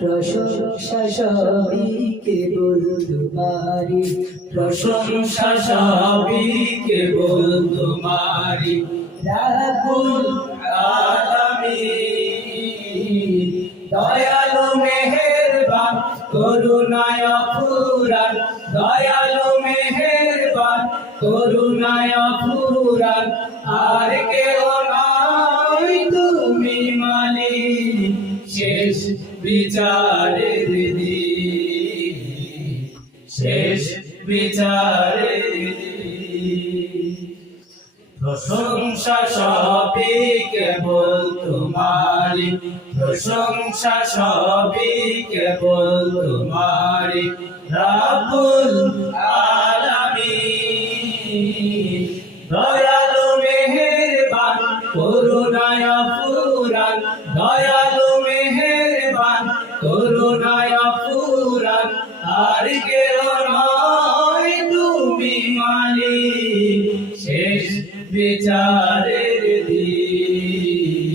প্রশংসা সবই কেবল তোমারি, প্রশংসা সবই কেবল তোমারি, রাব্বুল আলামিন। দয়ালু মেহেরবান করুণায় অফুরান, দয়ালু মেহেরবান করুণায় অফুরান, আর কেউ নয় তুমি মালিক শেষ বিচারের দিন, শেষ বিচারের দিন। প্রশংসা সবই কেবল তোমারি, প্রশংসা সবই কেবল তোমারি, রাব্বুল আলামিন। দয়ালু মেহেরবান করুণায় অফুরান, দয়ালু মেহেরবান করুণায় অফুরান, আর কেউ নয় তুমি মালিক শেষ বিচারের দিন,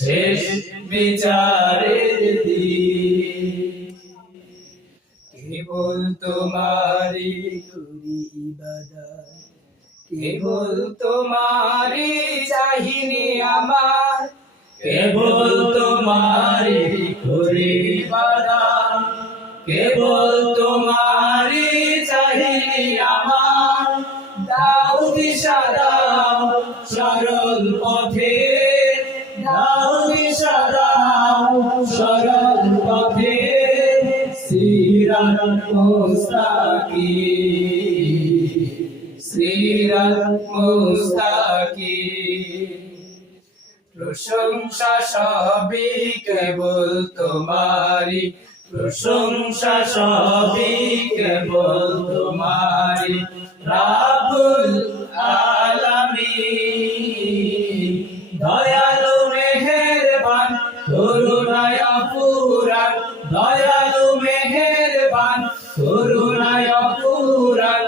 শেষ বিচারের দিন। কেবল তোমারি করি ইবাদত, কেবল তোমারি চাহিনি আমার, কেবল তোমারি করি ইবাদত, কেবল তোমারি চাহিনি আমার। দাও দিশা দাও সরল পথে, দাও দিশা দাও সরল পথে, সিরাত মুস্তাকিম, সিরাত মুস্তাকিম। প্রশংসা সবই কেবল তোমারি, প্রশংসা সবই কেবল তোমারি, রাব্বুল আলামিন। দয়ালু মেহেরবান করুণায় অফুরান, দয়ালু মেহেরবান করুণায় অফুরান,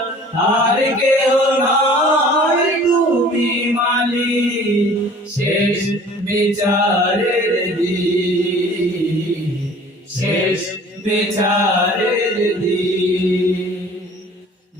আর কেউ নয় তুমি মালিক শেষ বিচারের দিন, শেষ বিচারের দিন।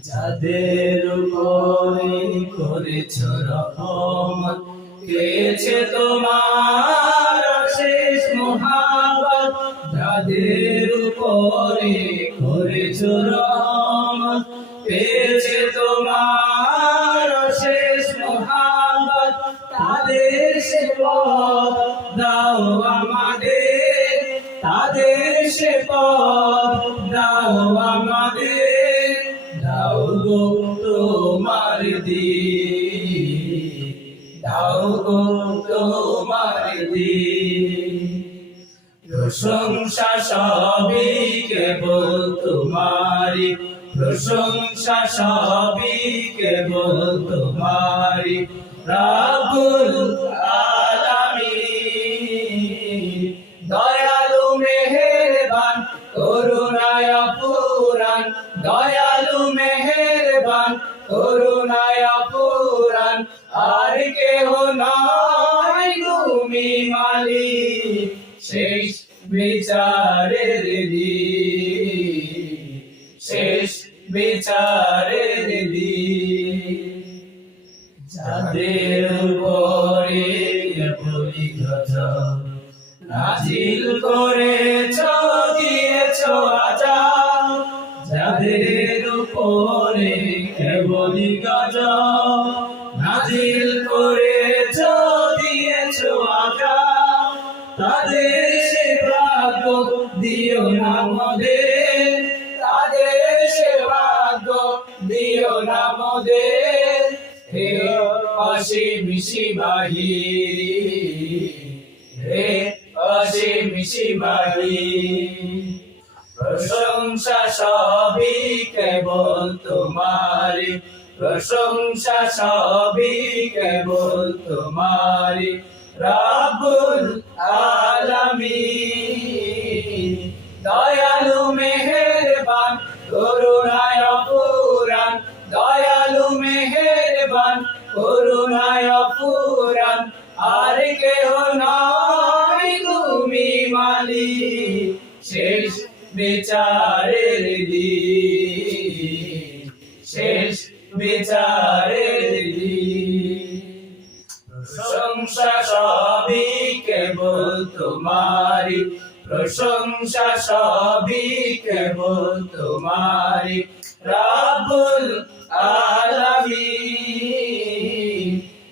যাদের উপরে করেছ রহমত, পেয়েছে তোমার শেষ মহাবত, যাদের উপরে করেছ রহমত, পেয়েছে তোমার শেষ মহাবত, তাদের সেবক দাও আমাদের, তাদের সেবক দাও আমাদের, দাও গো তোমার দিন, দাও গো তোমার দিন। প্রশংসা সবই কেবল তোমারি, প্রশংসা সবই কেবল তোমারি, রাব্বুল আলামিন। দয়ালু মেহেরবান করুণায় অফুরান, দয়ালু মেহেরবান করুণায় অফুরান, আর কেহ নয় তুমি মালিক শেষ বিচারের দিন, শেষ বিচারের দিন। যাদের উপরে বলি গজব নাজিল করেছ, দিয়েছ আযাব, যাদের উপরে কেবলি গজব নাজিল করেছ, দিয়েছ আযাব, তাদের সেবাগ দিও না মোদের, তাদের সেবাগ দিও না মোদের, হে অসীম শিবাহী, হে অসীম শিবাহী। প্রশংসা সবই কেবল তোমারি, প্রশংসা সবই কেবল তোমারি, রাব্বুল আলামিন। দয়ালু মেহেরবান করুণায় অফুরান, দয়ালু মেহেরবান করুণায় অফুরান, আর কেহ নয় তুমি তুমি মালিক শেষ বিচারের দিন শেষ বিচারের দিন প্রশংসা সবই কেবল তোমারি প্রশংসা সবই কেবল তোমারি রাব্বুল আলামিন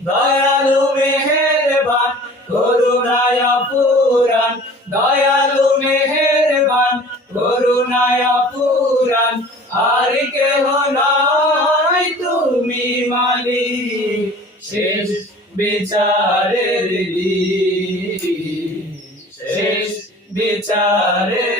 দয়ালু মেহেরবান করুণায় অপুরান দয়ালু মেহেরবান করুণায় অপুরান আর কেহ নাই তুমি মালিক শেষ বিচারের দিন শেষ বিচারের